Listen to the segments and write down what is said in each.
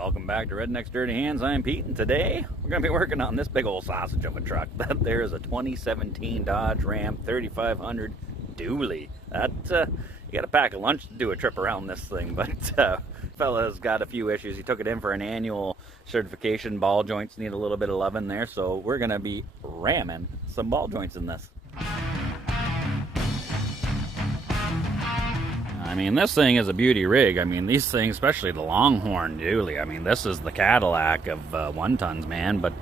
Welcome back to Redneck's Dirty Hands. I'm Pete, and today we're going to be working on this big old sausage of a truck. That there is a 2017 Dodge Ram 3500 dually. That you got to pack a lunch to do a trip around this thing, but fella's got a few issues. He took it in for an annual certification. Ball joints need a little bit of loving there, so we're going to be ramming some ball joints in this. I mean, this thing is a beauty rig. I mean, these things, especially the Longhorn dually, I mean, this is the Cadillac of one-tons, man. But,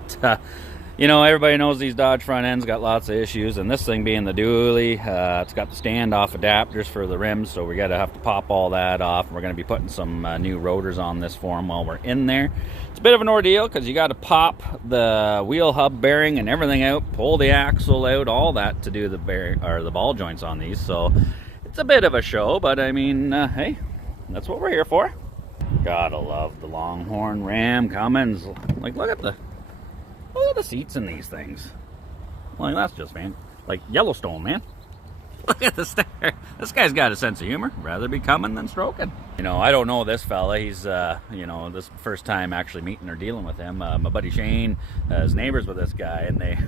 you know, everybody knows these Dodge front ends got lots of issues. And this thing being the dually, it's got the standoff adapters for the rims, so we got to have to pop all that off. We're going to be putting some new rotors on this for them while we're in there. It's a bit of an ordeal because you got to pop the wheel hub bearing and everything out, pull the axle out, all that to do the ball joints on these. So it's a bit of a show, but I mean, hey, that's what we're here for. Gotta love the Longhorn Ram Cummins. Like, look at the seats in these things. Like, that's just like Yellowstone, man. Look at the stare. This guy's got a sense of humor. Rather be coming than stroking. You know, I don't know this fella. He's, you know, this first time actually meeting or dealing with him. My buddy Shane is neighbors with this guy, and they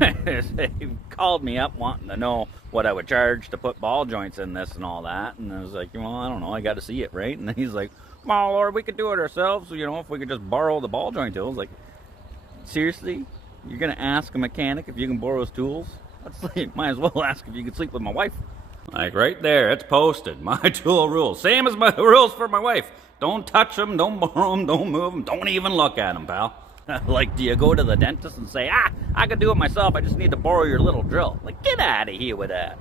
called me up wanting to know what I would charge to put ball joints in this and all that. And I was like, well, I don't know. I got to see it, right? And he's like, well, Lord, we could do it ourselves. You know, if we could just borrow the ball joint tools. Like, seriously? You're going to ask a mechanic if you can borrow his tools? That's like, might as well ask if you can sleep with my wife. Like right there, it's posted. My tool rules. Same as my rules for my wife. Don't touch them, don't borrow them, don't move them, don't even look at them, pal. Like, do you go to the dentist and say, I can do it myself, I just need to borrow your little drill? Like, get out of here with that.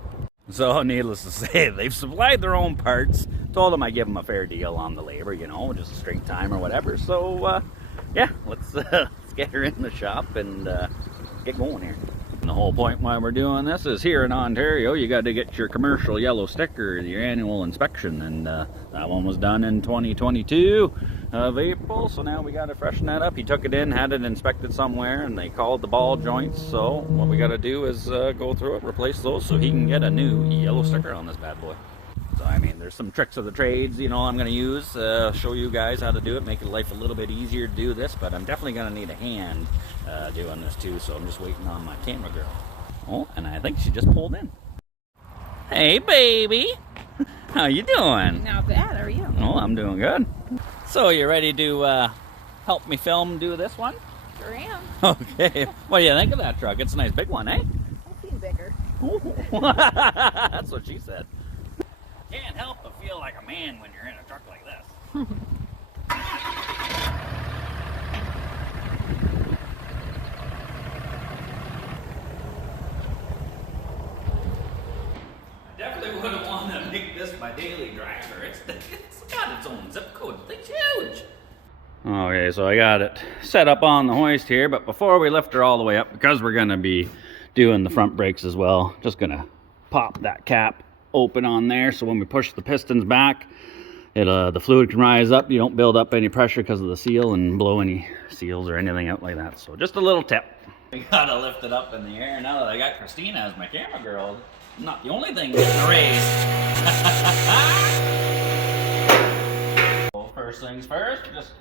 So, needless to say, they've supplied their own parts. Told them I'd give them a fair deal on the labor, you know, just a straight time or whatever. So, yeah, let's get her in the shop and get going here. And the whole point why we're doing this is here in Ontario, you got to get your commercial yellow sticker, your annual inspection, and that one was done in 2022 of April, so now we got to freshen that up. He took it in, had it inspected somewhere, and they called the ball joints, so what we got to do is go through it, replace those, so he can get a new yellow sticker on this bad boy. So, I mean, there's some tricks of the trades, you know, I'm going to use, show you guys how to do it, make life a little bit easier to do this, but I'm definitely going to need a hand doing this too, so I'm just waiting on my camera girl. Oh, and I think she just pulled in. Hey, baby! How you doing? Not bad, how are you? Oh, I'm doing good. So, you ready to help me do this one? Sure am. Okay. What do you think of that truck? It's a nice big one, eh? I've seen bigger. That's what she said. Can't help but feel like a man when you're in a truck like this. I definitely wouldn't want to make this my daily driver. It's got its own zip code. It's huge. Okay, so I got it set up on the hoist here, but before we lift her all the way up, because we're going to be doing the front brakes as well, just going to pop that cap open on there, so when we push the pistons back, the fluid can rise up. You don't build up any pressure because of the seal and blow any seals or anything out like that. So just a little tip. We gotta lift it up in the air. Now that I got Kristina as my camera girl, I'm not the only thing getting raised. Well, first things first, just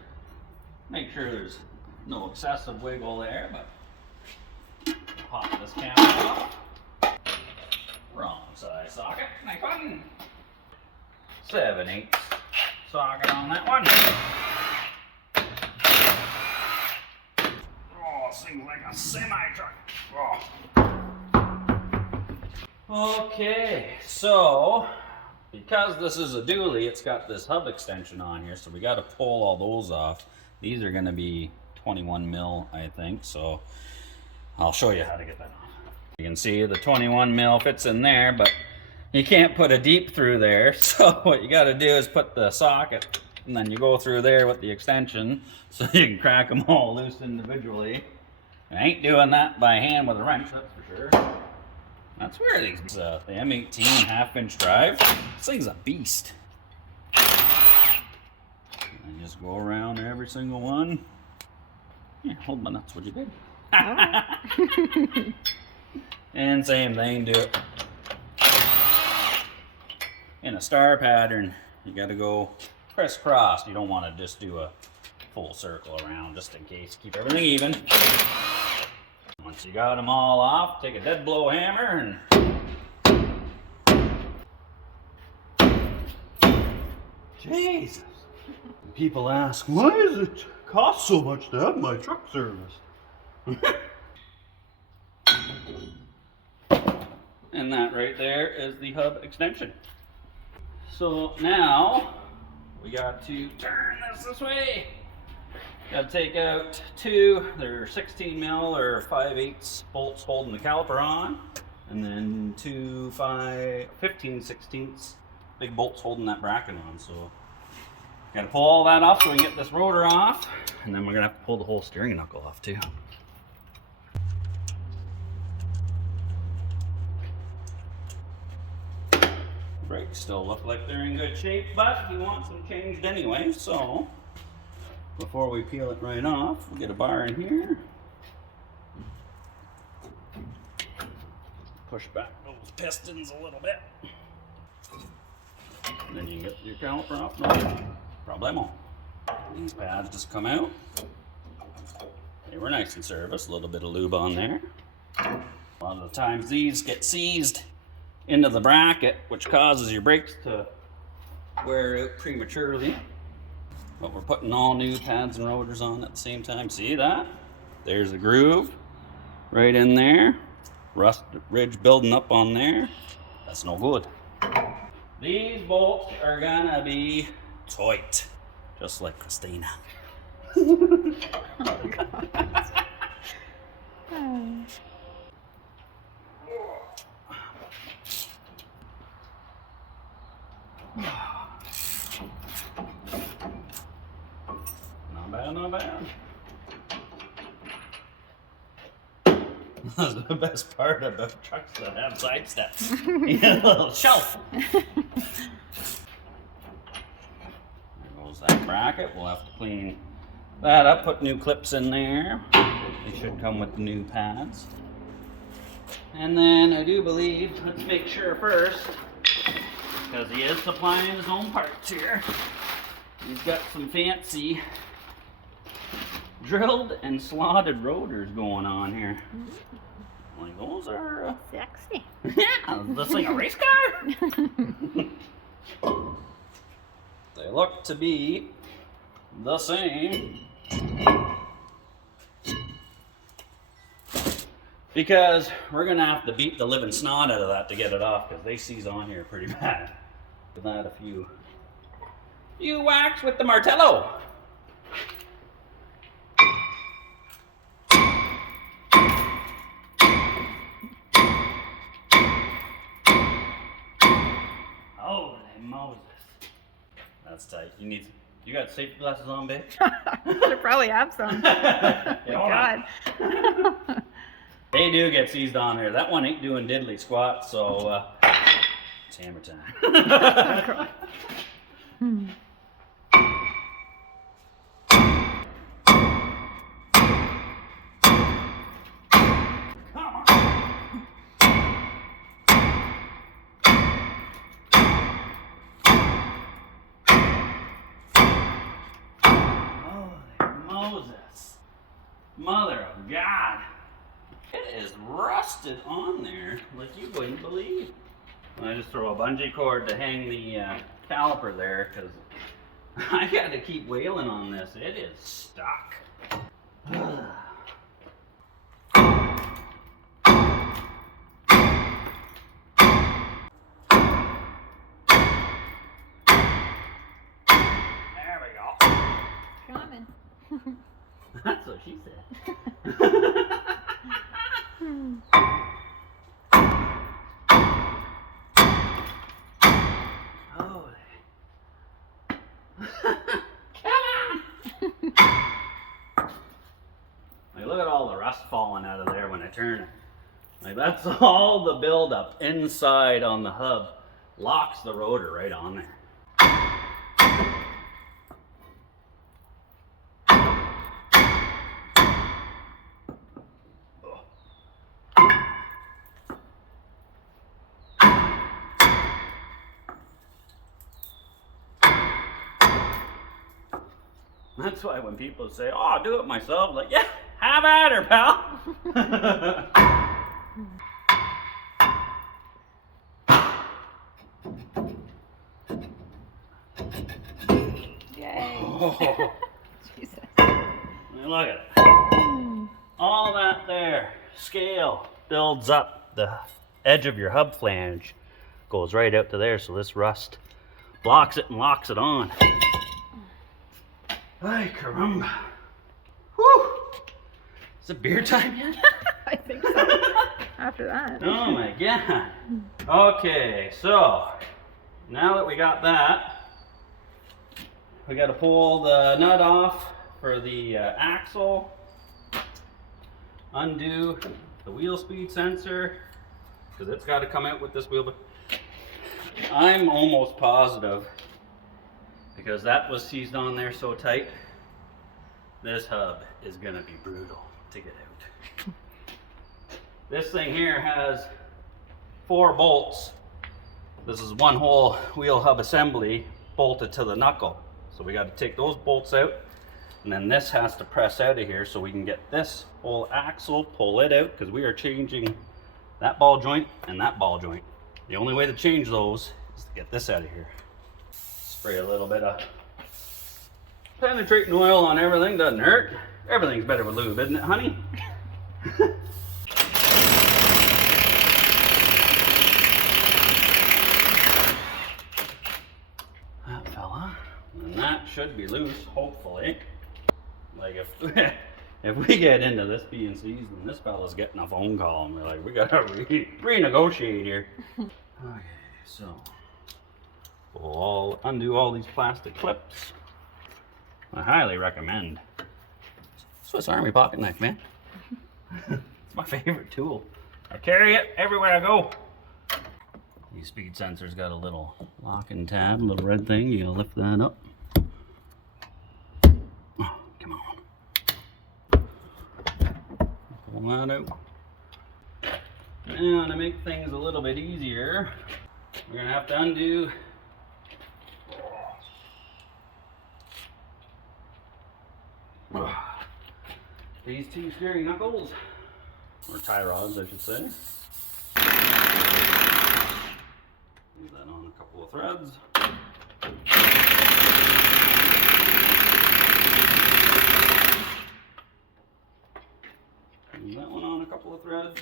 make sure there's no excessive wiggle there, but pop this camera off. Wrong side socket. Nice button. 7/8 socket on that one. Oh, this thing's like a semi-truck. Oh. Okay, so because this is a dually, it's got this hub extension on here, so we got to pull all those off. These are going to be 21 mil, I think, so I'll show you how to get that off. You can see the 21 mil fits in there, but you can't put a deep through there. So what you got to do is put the socket, and then you go through there with the extension, so you can crack them all loose individually. I ain't doing that by hand with a wrench, that's for sure. That's where these, the M18 half-inch drive. This thing's a beast. And just go around every single one. Yeah, hold my nuts, what you did. And same thing, do it in a star pattern. You got to go crisscross. You don't want to just do a full circle around just in case, keep everything even. Once you got them all off, take a dead blow hammer and Jesus. People ask, why does it cost so much to have my truck serviced? And that right there is the hub extension. So now we got to turn this way. Got to take out two, they're 16 mil or 5/8 bolts holding the caliper on, and then two 15/16 big bolts holding that bracket on. So got to pull all that off so we can get this rotor off, and then we're gonna have to pull the whole steering knuckle off too. Brakes still look like they're in good shape, but he wants them changed anyway, so before we peel it right off, we'll get a bar in here. Push back those pistons a little bit. And then you can get your caliper off, no problemo. These pads just come out. They were nice and serviced, a little bit of lube on there. A lot of the times these get seized into the bracket, which causes your brakes to wear out prematurely. But we're putting all new pads and rotors on at the same time. See that? There's a groove right in there. Rust ridge building up on there. That's no good. These bolts are gonna be tight, just like Kristina. Oh, Not bad, not bad. That's the best part about trucks that have side steps. You get a little shelf. There goes that bracket. We'll have to clean that up, put new clips in there. They should come with the new pads. And then I do believe, let's make sure first, because he is supplying his own parts here. He's got some fancy drilled and slotted rotors going on here. Like those are sexy. yeah, this thing a race car. They look to be the same. Because we're gonna have to beat the living snot out of that to get it off, because they seize on here pretty bad. Give that a few whacks with the martello. Holy Moses. That's tight. You got safety glasses on, babe? Should probably have some. God. They do get seized on here. That one ain't doing diddly squat, so it's hammer time. Come on. Holy Moses. Mother of God. It is rusted on there like you wouldn't believe. I just throw a bungee cord to hang the caliper there because I got to keep wailing on this. It is stuck. There we go. Coming. That's what she said. Holy. Come on! Like, look at all the rust falling out of there when I turn it. Like, that's all the buildup inside on the hub. Locks the rotor right on there. That's why when people say, oh, I'll do it myself, like, yeah, have at her, pal. Yay. Oh. Jesus. Look at it. All that there, scale, builds up the edge of your hub flange. Goes right out to there, so this rust blocks it and locks it on. Ay, caramba. Whew. Is it beer time yet? I think so. After that. Oh my god. Okay, so now that we got that, we got to pull the nut off for the axle, undo the wheel speed sensor, because it's got to come out with this wheel. I'm almost positive, because that was seized on there so tight, this hub is going to be brutal to get out. This thing here has 4 bolts. This is one whole wheel hub assembly bolted to the knuckle. So we got to take those bolts out, and then this has to press out of here so we can get this whole axle, pull it out, because we are changing that ball joint and that ball joint. The only way to change those is to get this out of here. Spray a little bit of penetrating oil on everything, doesn't hurt. Everything's better with lube, isn't it, honey? That fella. And that should be loose, hopefully. Like if we get into this being seasoned, this fella's getting a phone call and we're like, we gotta renegotiate here. Okay, so we'll undo all these plastic clips. I highly recommend Swiss Army pocket knife, man. It's my favorite tool. I carry it everywhere I go. These speed sensors got a little locking tab, a little red thing. You gotta lift that up. Oh, come on. Pull that out. Now to make things a little bit easier, we're gonna have to undo these 2 steering knuckles, or tie rods I should say. Leave that on a couple of threads. Leave that one on a couple of threads.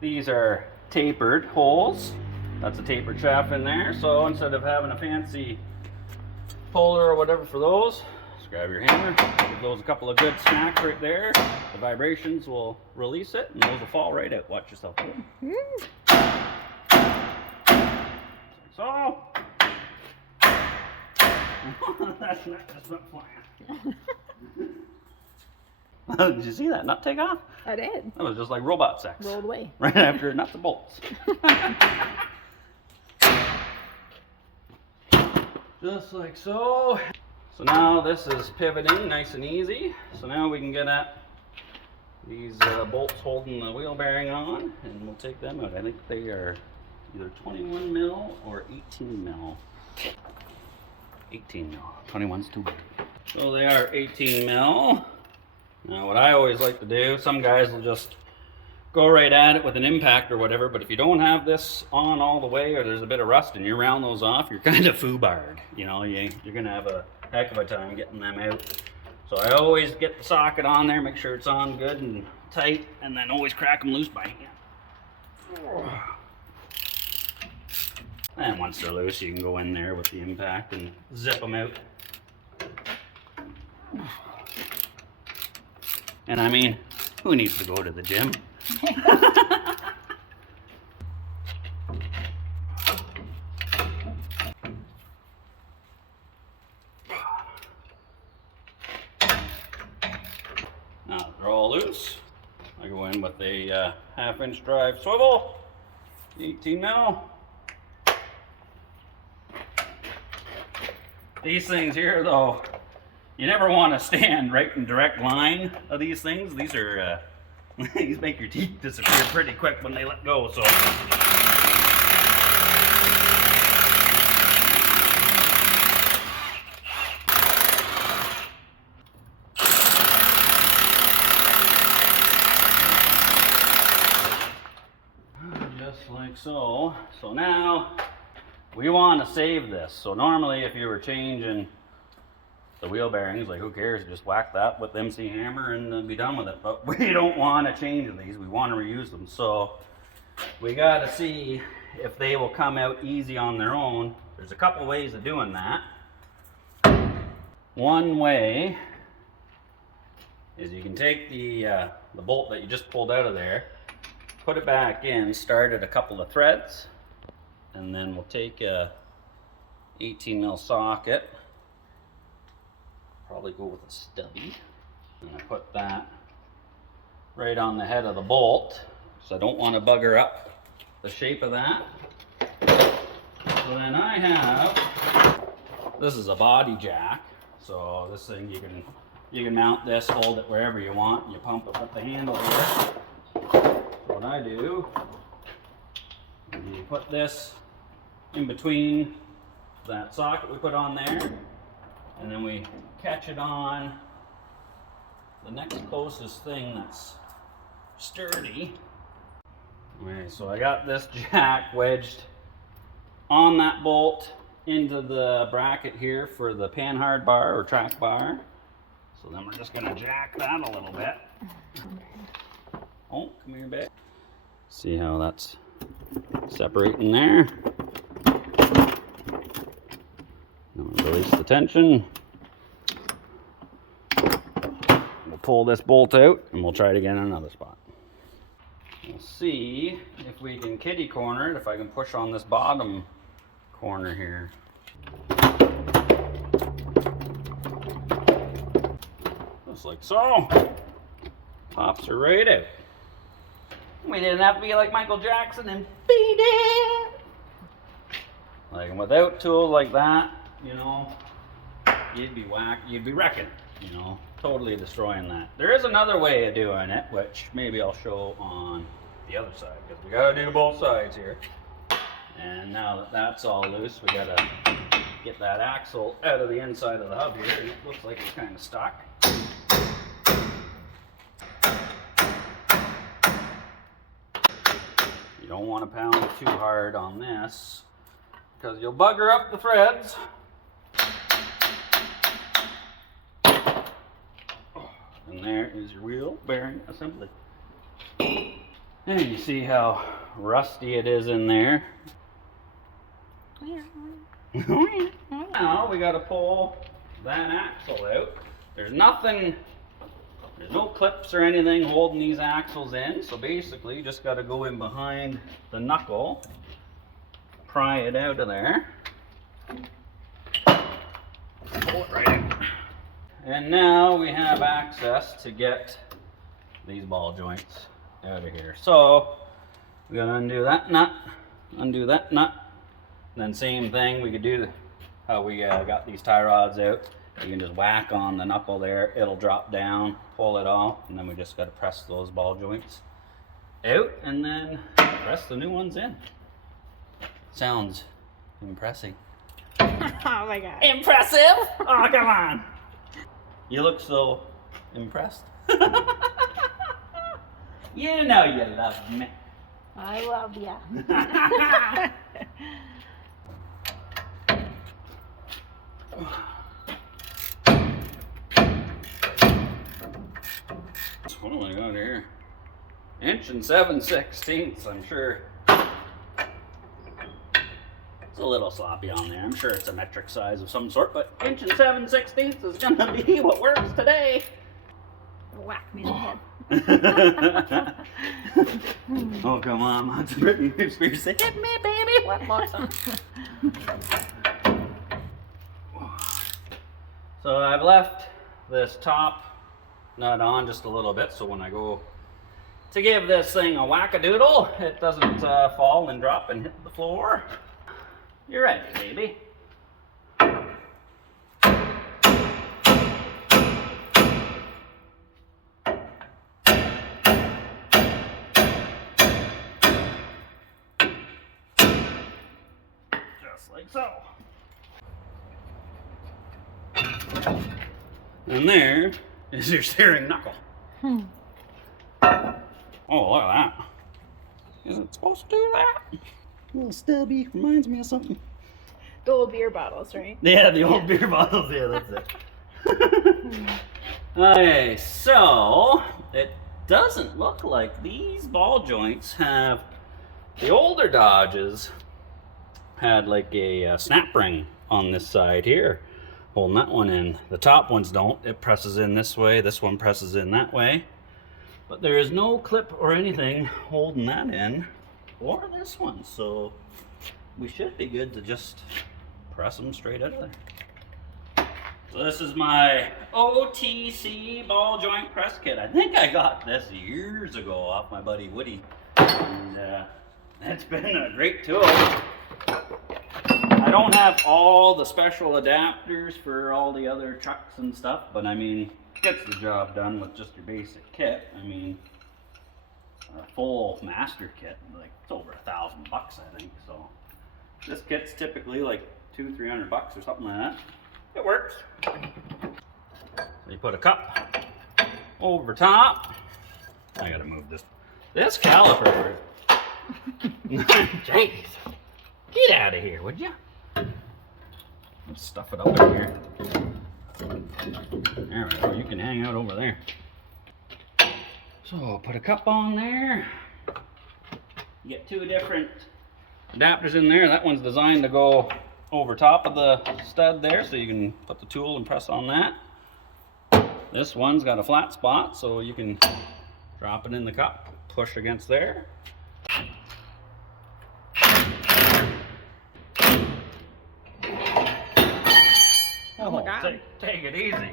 These are tapered holes. That's a tapered shaft in there, so instead of having a fancy puller or whatever for those, just grab your hammer, give those a couple of good smacks right there. The vibrations will release it and those will fall right out. Watch yourself. So, that's not just went flying. Did you see that nut take off? I did. That was just like robot sex. Rolled away. Right after nuts and bolts. Just like so. So now this is pivoting nice and easy. So now we can get at these bolts holding the wheel bearing on, and we'll take them out. I think they are either 21 mil or 18 mil. 18 mil. 21's too big. So they are 18 mil. Now what I always like to do, some guys will just go right at it with an impact or whatever, but if you don't have this on all the way or there's a bit of rust and you round those off, you're kind of foobarred. You know, you're going to have a heck of a time getting them out. So I always get the socket on there, make sure it's on good and tight, and then always crack them loose by hand. And once they're loose, you can go in there with the impact and zip them out. And I mean, who needs to go to the gym? Now they're all loose. I go in with a 1/2-inch drive swivel, 18 mil. These things here though, you never want to stand right in direct line of these things. These are, these make your teeth disappear pretty quick when they let go, so. so. So now we want to save this. So normally if you were changing the wheel bearings, like who cares, just whack that with the MC hammer and be done with it. But we don't want to change these, we want to reuse them. So we got to see if they will come out easy on their own. There's a couple ways of doing that. One way is you can take the bolt that you just pulled out of there, put it back in, start at a couple of threads, and then we'll take a 18 mil socket, probably go with a stubby, and I put that right on the head of the bolt, so I don't want to bugger up the shape of that. So then I have, this is a body jack, so this thing you can mount this, hold it wherever you want, you pump it with the handle here. So what I do, you put this in between that socket we put on there, and then we catch it on the next closest thing that's sturdy. Okay, so I got this jack wedged on that bolt into the bracket here for the panhard bar or track bar. So then we're just gonna jack that a little bit. Oh, come here, babe. See how that's separating there. Now we release the tension. We'll pull this bolt out and we'll try it again in another spot. We'll see if we can kitty corner it, if I can push on this bottom corner here. Just like so. Pops her right out. We didn't have to be like Michael Jackson and beat it. Like, without tools like that, you know, you'd be wrecking, you know, totally destroying that. There is another way of doing it, which maybe I'll show on the other side, because we gotta do both sides here. And now that that's all loose, we gotta get that axle out of the inside of the hub here. And it looks like it's kind of stuck. You don't want to pound it too hard on this, because you'll bugger up the threads. And there is your wheel bearing assembly. And you see how rusty it is in there. Now we got to pull that axle out. There's no clips or anything holding these axles in, so basically you just got to go in behind the knuckle, pry it out of there, pull it right out. And now we have access to get these ball joints out of here. So we're going to undo that nut, and then same thing, we could do how we got these tie rods out. You can just whack on the knuckle there, it'll drop down, pull it off, and then we just got to press those ball joints out and then press the new ones in. Sounds impressive. Oh my god. Impressive? Oh, come on. You look so impressed. You know you love me. I love ya. What do I got here? 1 7/16. I'm sure it's a little sloppy on there. I'm sure it's a metric size of some sort, but 1 7/16 is gonna be what works today. Whack me in the head. Oh, come on, Monty Britney Spears. Hit me, baby. One more time. So I've left this top nut on just a little bit, so when I go to give this thing a whack-a-doodle, it doesn't fall and drop and hit the floor. You're ready, baby. Just like so. And there is your steering knuckle. Oh, look at that. Is it supposed to do that? A little stubby. Reminds me of something. The old beer bottles, right? Yeah, the old beer bottles. Yeah, that's it. Okay, so it doesn't look like these ball joints have. The older Dodges had like a snap ring on this side here, holding that one in. The top ones don't. It presses in this way. This one presses in that way. But there is no clip or anything holding that in, or this one. So we should be good to just press them straight out of there. So this is my OTC ball joint press kit. I think I got this years ago off my buddy Woody. And it's been a great tool. I don't have all the special adapters for all the other trucks and stuff, but I mean, gets the job done with just your basic kit. I mean, a full master kit, like it's over $1,000 I think. So this kit's typically like $200-300 or something like that. It works. So you put a cup over top. I gotta move this caliper. Jeez, get out of here, would you? Let's stuff it up in here. There we go. You can hang out over there. So put a cup on there. You get 2 different adapters in there. That one's designed to go over top of the stud there, so you can put the tool and press on that. This one's got a flat spot, so you can drop it in the cup, push against there. Oh my God. Take it easy.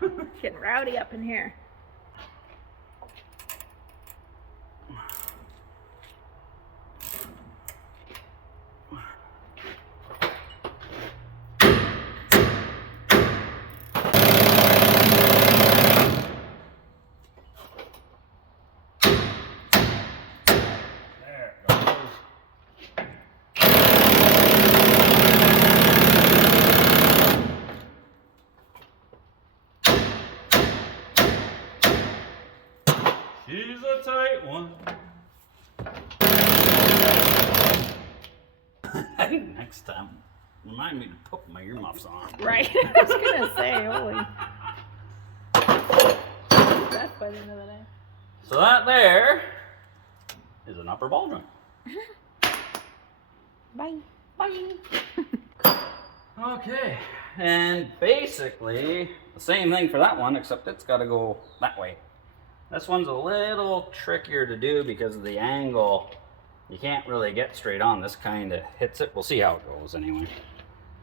It's getting rowdy up in here. She's a tight one. I think next time, remind me to put my earmuffs on. Right. I was gonna say, holy. That's by the end of the day. So that there is an upper ball joint. Bye. Bye. Okay, and basically the same thing for that one, except it's got to go that way. This one's a little trickier to do because of the angle. You can't really get straight on. This kind of hits it. We'll see how it goes anyway.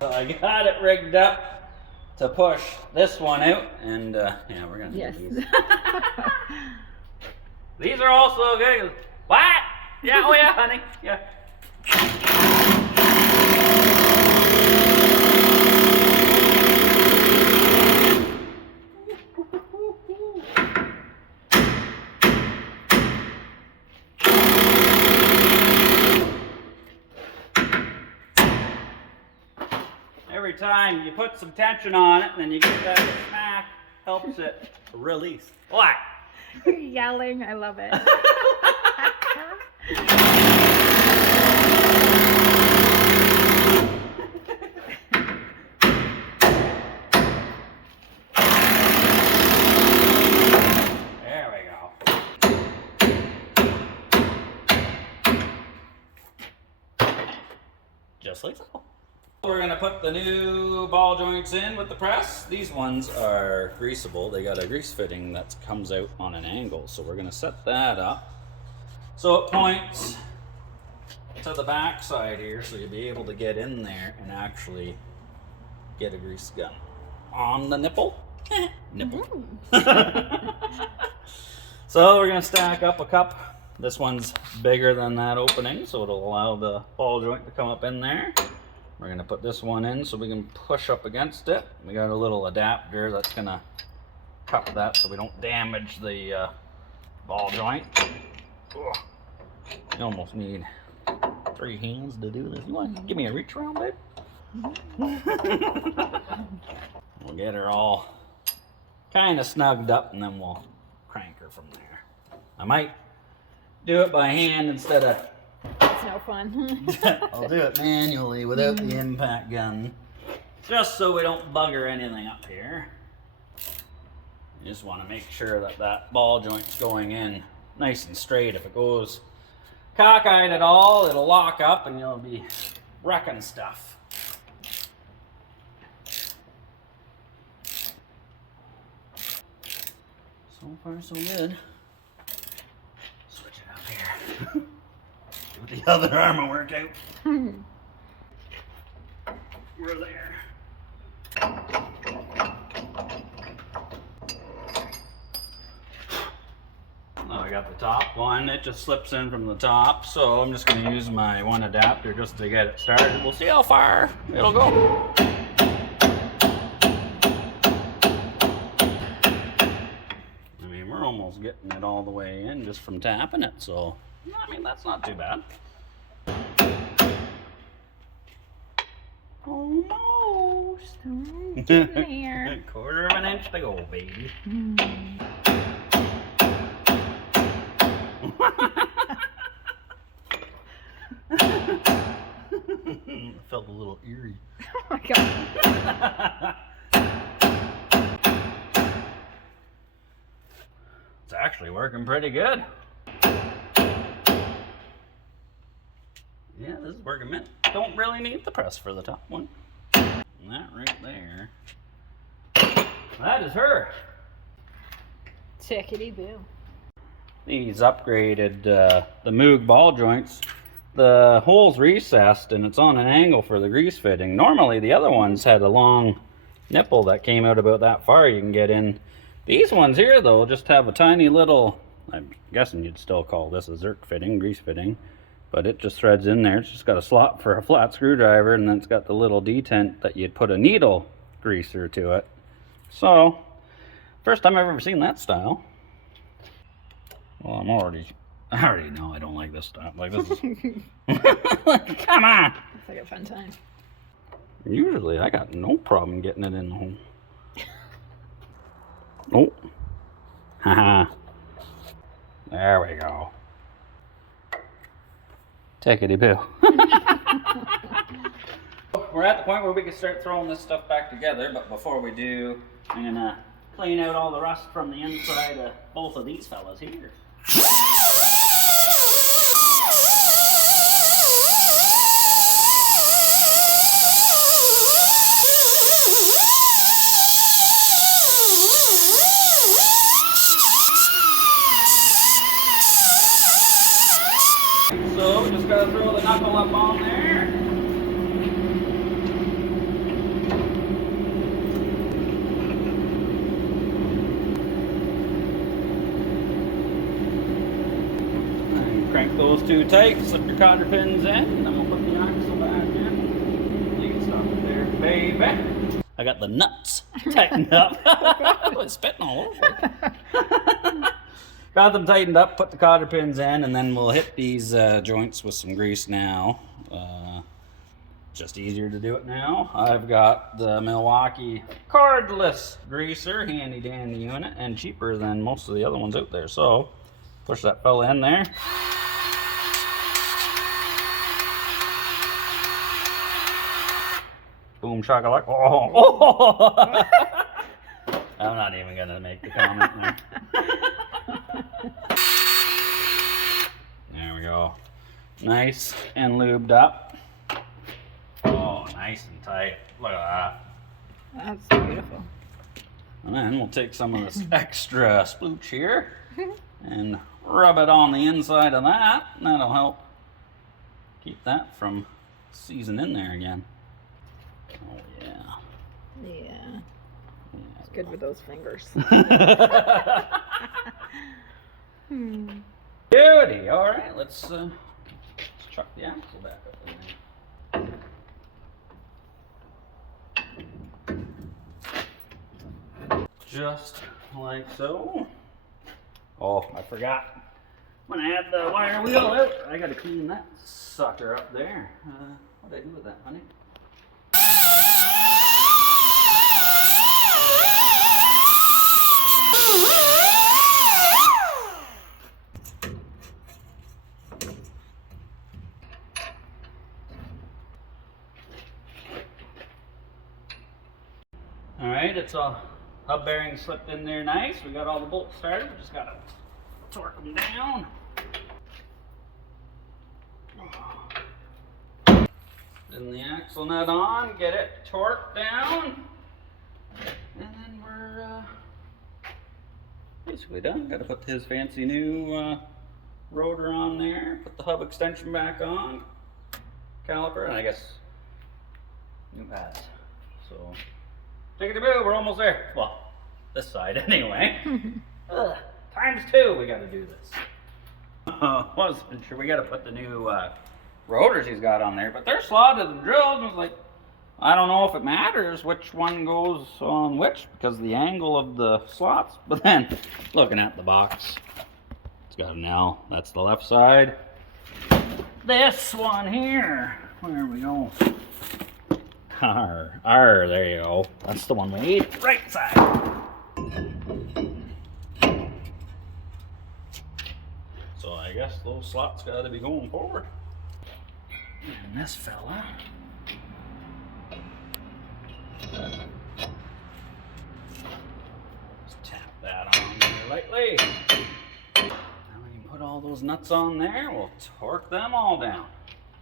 So I got it rigged up to push this one out, and yeah, we're gonna do these. These are also good. What? Yeah, oh yeah, honey. Yeah. Every time you put some tension on it and then you get that smack, helps it release. What? You're yelling. I love it. There we go. Just like so. We're gonna put the new ball joints in with the press. These ones are greasable. They got a grease fitting that comes out on an angle. So we're gonna set that up so it points to the back side here, so you'll be able to get in there and actually get a grease gun on the nipple. Nipple. So we're gonna stack up a cup. This one's bigger than that opening, so it'll allow the ball joint to come up in there. We're gonna put this one in so we can push up against it. We got a little adapter that's gonna cover that so we don't damage the ball joint. Ugh. You almost need 3 hands to do this. You want to give me a reach around, babe? We'll get her all kind of snugged up and then we'll crank her from there. I might do it by hand instead of... It's no fun. I'll do it manually without the impact gun. Just so we don't bugger anything up here. You just want to make sure that that ball joint's going in nice and straight. If it goes cockeyed at all, it'll lock up and you'll be wrecking stuff. So far, so good. Switch it up here. Do the other arm will work out. We're there. Oh, I got the top one. It just slips in from the top, so I'm just going to use my one adapter just to get it started. We'll see how far it'll go. I mean, we're almost getting it all the way in just from tapping it, so I mean, that's not too bad. Almost. There. A quarter of an inch to go, baby. Felt a little eerie. Oh my god. It's actually working pretty good. Yeah, this is working mint. Don't really need the press for the top one. And that right there. That is her. Tickety boo. These upgraded the Moog ball joints. The hole's recessed and it's on an angle for the grease fitting. Normally the other ones had a long nipple that came out about that far you can get in. These ones here though just have a tiny little, I'm guessing you'd still call this a Zerk fitting, grease fitting, but it just threads in there. It's just got a slot for a flat screwdriver and then it's got the little detent that you'd put a needle greaser to it. So, first time I've ever seen that style. Well, I already know I don't like this stuff. Like this is, come on. It's like a fun time. Usually I got no problem getting it in the hole. Oh, haha. There we go. Tickety boo. We're at the point where we can start throwing this stuff back together, but before we do, I'm gonna clean out all the rust from the inside of both of these fellas here. So we just gotta throw the knuckle up on there. And crank those two tight, slip your cotter pins in, and then we'll put the axle back in. You can stop it there, baby. I got the nuts tightened up. I was spitting all over. Got them tightened up, put the cotter pins in, and then we'll hit these joints with some grease now. Just easier to do it now. I've got the Milwaukee cordless greaser, handy dandy unit, and cheaper than most of the other ones out there. So, push that fella in there. Boom shakalaka. Oh. I'm not even gonna make the comment there. There we go. Nice and lubed up. Oh, nice and tight. Look at that. That's beautiful. And then we'll take some of this extra splooch here and rub it on the inside of that. And that'll help keep that from seizing in there again. Oh, yeah. Yeah. It's good with those fingers. Beauty. All right, let's chuck the axle back up in there. Just like so. Oh, I forgot. When I had the wire wheel out, I got to clean that sucker up there. What did I do with that, honey? so hub bearing slipped in there nice. We got all the bolts started. We just gotta torque them down. Then the axle nut on, get it torqued down, and then we're basically done. Got to put his fancy new rotor on there, put the hub extension back on, caliper, and I guess new pads. So take it to boo, we're almost there. Well, this side anyway. Times 2 we got to do this. Wasn't sure. We got to put the new rotors he's got on there, but they're slotted and drilled. And I was like, I don't know if it matters which one goes on which because of the angle of the slots. But then looking at the box, it's got an L. That's the left side. This one here, where we go? R, there you go. That's the one we need. Right side. So I guess those slots got to be going forward. And this fella. Just tap that on there lightly. Now we can put all those nuts on there. We'll torque them all down.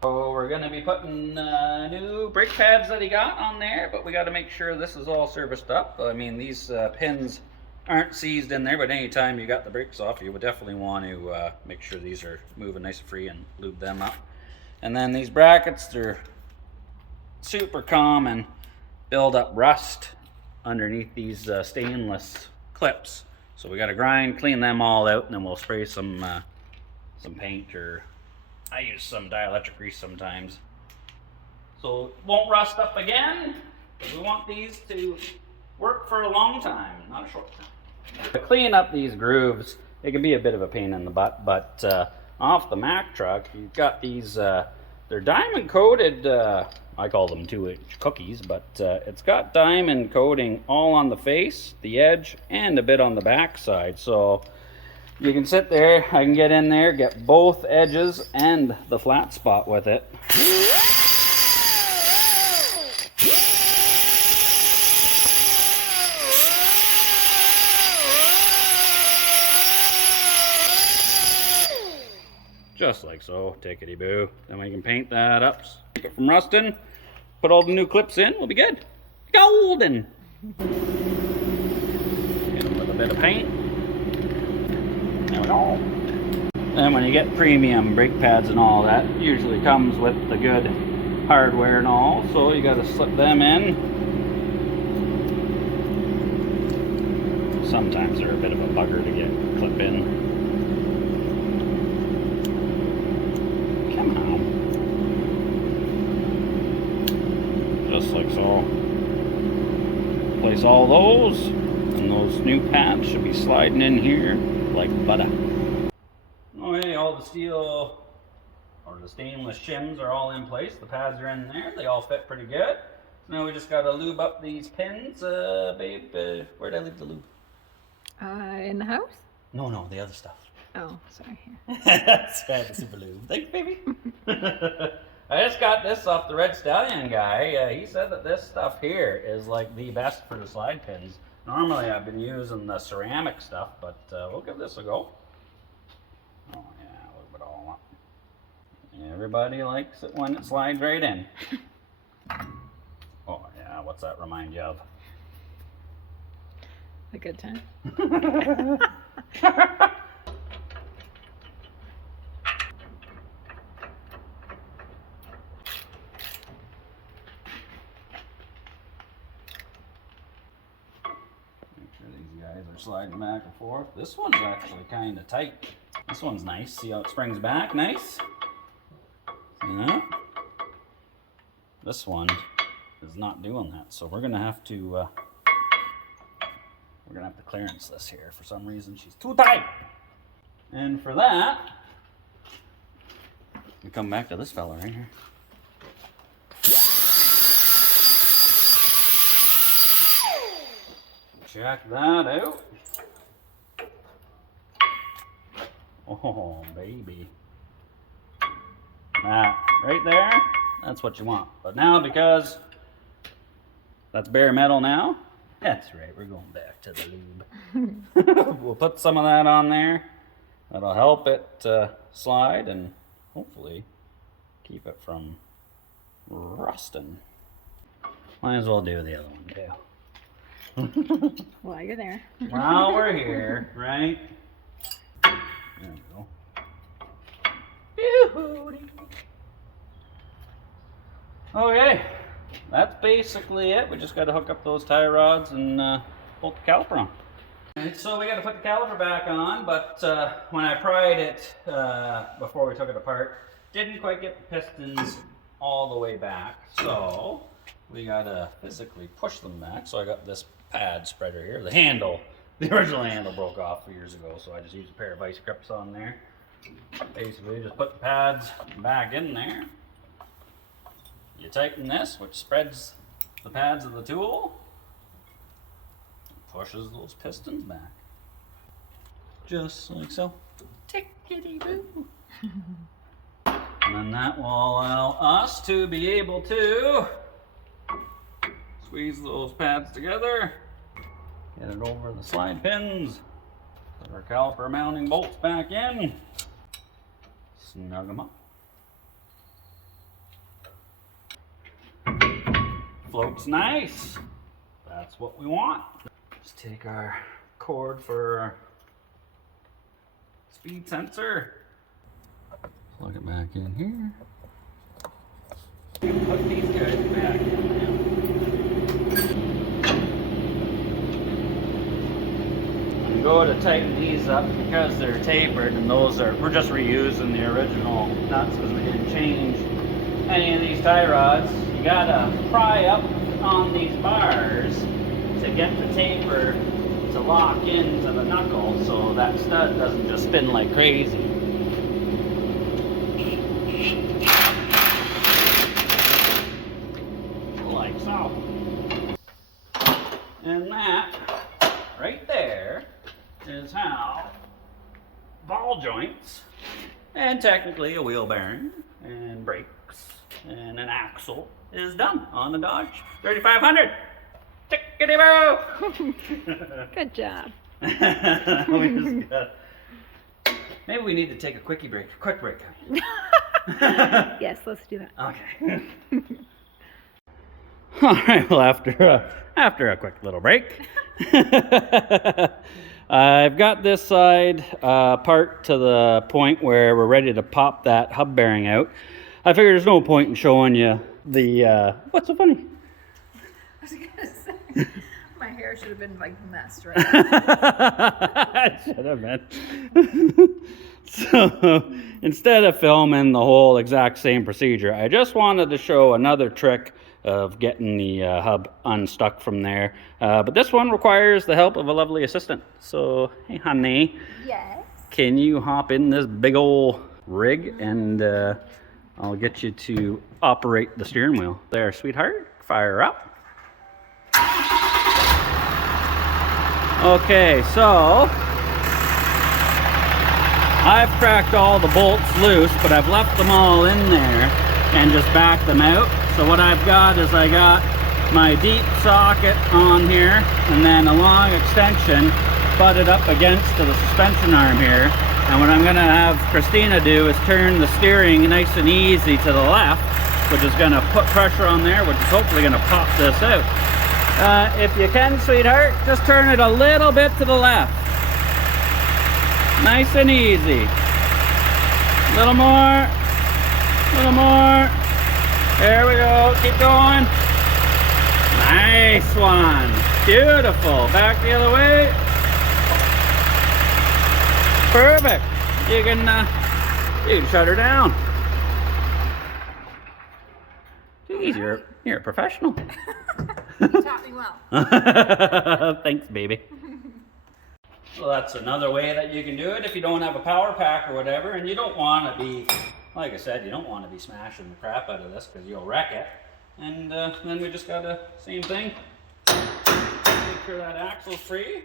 So we're going to be putting new brake pads that he got on there, but we got to make sure this is all serviced up. I mean, these pins aren't seized in there, but anytime you got the brakes off, you would definitely want to make sure these are moving nice and free and lube them up. And then these brackets, they're super common, build up rust underneath these stainless clips. So we got to grind, clean them all out, and then we'll spray some paint, or I use some dielectric grease sometimes. So it won't rust up again, because we want these to work for a long time, not a short time. To clean up these grooves, it can be a bit of a pain in the butt, but off the Mack truck, you've got these, they're diamond coated, I call them 2-inch cookies, but it's got diamond coating all on the face, the edge, and a bit on the back side. So you can sit there, I can get in there, get both edges and the flat spot with it. Just like so, tickety-boo. Then we can paint that up, keep it from rusting, put all the new clips in, we'll be good. Golden! Hit them with a bit of paint. There we go. Then when you get premium brake pads and all, that usually comes with the good hardware and all, so you gotta slip them in. Sometimes they're a bit of a bugger to get clip in. Just like so. Place all those, and those new pads should be sliding in here like butter. Okay, all the steel or the stainless shims are all in place. The pads are in there. They all fit pretty good. So now we just gotta lube up these pins. Babe, where'd I leave the lube? In the house? No, the other stuff. Oh, sorry. That's kind of super lube. Thanks, baby. I just got this off the Red Stallion guy. He said that this stuff here is like the best for the slide pins. Normally I've been using the ceramic stuff, but we'll give this a go. Oh yeah, lube it all up. Everybody likes it when it slides right in. Oh yeah, what's that remind you of? A good time. Sliding back and forth. This one's actually kind of tight. This one's nice. See how it springs back? Nice. See that? This one is not doing that, so we're gonna have to clearance this here. For some reason, she's too tight. And for that, we come back to this fella right here. Check that out. Oh, baby. That right there, that's what you want. But now, because that's bare metal now, That's right, we're going back to the lube. We'll put some of that on there. That'll help it slide and hopefully keep it from rusting. Might as well do the other one too. While you're there. While we're here, right? There we go. Okay, that's basically it. We just got to hook up those tie rods and bolt the caliper on. Right, so we got to put the caliper back on, but when I pried it before we took it apart, didn't quite get the pistons all the way back. So we got to physically push them back. So I got this pad spreader here. The handle, the original handle broke off years ago, so I just used a pair of vice grips on there. Basically, just put the pads back in there. You tighten this, which spreads the pads of the tool, pushes those pistons back. Just like so. Tickety-boo. And then that will allow us to be able to squeeze those pads together, get it over the slide pins, put our caliper mounting bolts back in, snug them up. Floats nice. That's what we want. Just take our cord for our speed sensor. Plug it back in here. Put these guys back in now. And go to tighten these up because they're tapered, and those are, we're just reusing the original nuts because we didn't change any of these tie rods. You gotta pry up on these bars to get the taper to lock into the knuckle so that stud doesn't just spin like crazy. Like so. And that right there is how ball joints and technically a wheel bearing and brakes and an axle is done on the Dodge 3500. Tickety-boo! Good job. We just got... Maybe we need to take a quick break. Yes, let's do that. Okay. All right. Well, after a quick little break, I've got this side part to the point where we're ready to pop that hub bearing out. I figured there's no point in showing you the, what's so funny? I was gonna say, my hair should have been like messed right I should have been. So instead of filming the whole exact same procedure, I just wanted to show another trick of getting the hub unstuck from there. But this one requires the help of a lovely assistant. So, hey honey. Yes. Can you hop in this big old rig and I'll get you to operate the steering wheel. There, sweetheart, fire up. Okay, so I've cracked all the bolts loose, but I've left them all in there and just backed them out. So what I've got is I got my deep socket on here and then a long extension butted up against the suspension arm here. And what I'm gonna have Kristina do is turn the steering nice and easy to the left, which is gonna put pressure on there, which is hopefully gonna pop this out. If you can, sweetheart, just turn it a little bit to the left. Nice and easy. A little more, a little more. There we go, keep going. Nice one, beautiful. Back the other way. Perfect. You can shut her down. Jeez, you're a professional. You taught me well. Thanks, baby. So that's another way that you can do it if you don't have a power pack or whatever, and you don't want to be, like I said, you don't want to be smashing the crap out of this because you'll wreck it. And then we just got to, same thing, make sure that axle's free.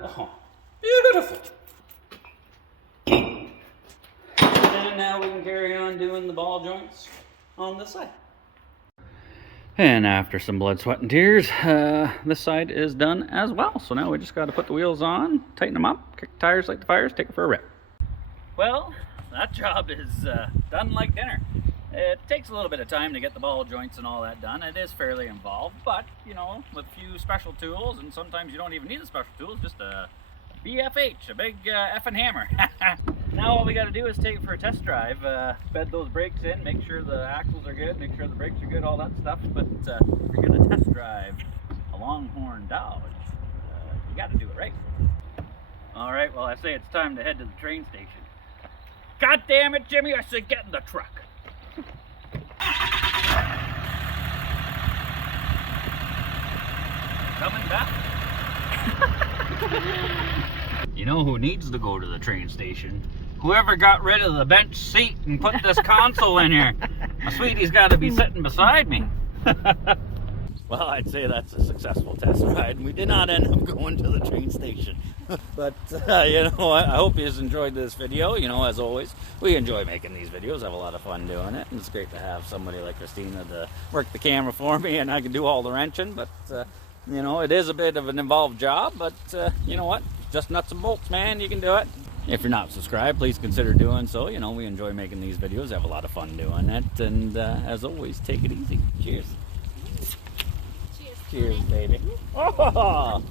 Oh, beautiful. And now we can carry on doing the ball joints on this side. And after some blood, sweat, and tears, this side is done as well. So now we just got to put the wheels on, tighten them up, kick the tires like the fires, take it for a rip. Well, that job is done like dinner. It takes a little bit of time to get the ball joints and all that done. It is fairly involved, but, you know, with a few special tools, and sometimes you don't even need the special tools, just a BFH, a big effing hammer. Now all we got to do is take it for a test drive, bed those brakes in, make sure the axles are good, make sure the brakes are good, all that stuff. But if you're going to test drive a Longhorn Dodge, you got to do it right. All right, well, I say it's time to head to the train station. God damn it, Jimmy, I said get in the truck. Coming back. You know who needs to go to the train station? Whoever got rid of the bench seat and put this console in here. My sweetie's got to be sitting beside me. Well, I'd say that's a successful test ride, and we did not end up going to the train station. But, you know, I hope you enjoyed this video. You know, as always, we enjoy making these videos, have a lot of fun doing it, and it's great to have somebody like Kristina to work the camera for me, and I can do all the wrenching. But, you know, it is a bit of an involved job, but, you know what? Just nuts and bolts, man. You can do it. If you're not subscribed, please consider doing so. You know, we enjoy making these videos, have a lot of fun doing it, and as always, take it easy. Cheers. Cheers. Cheers, baby. Oh!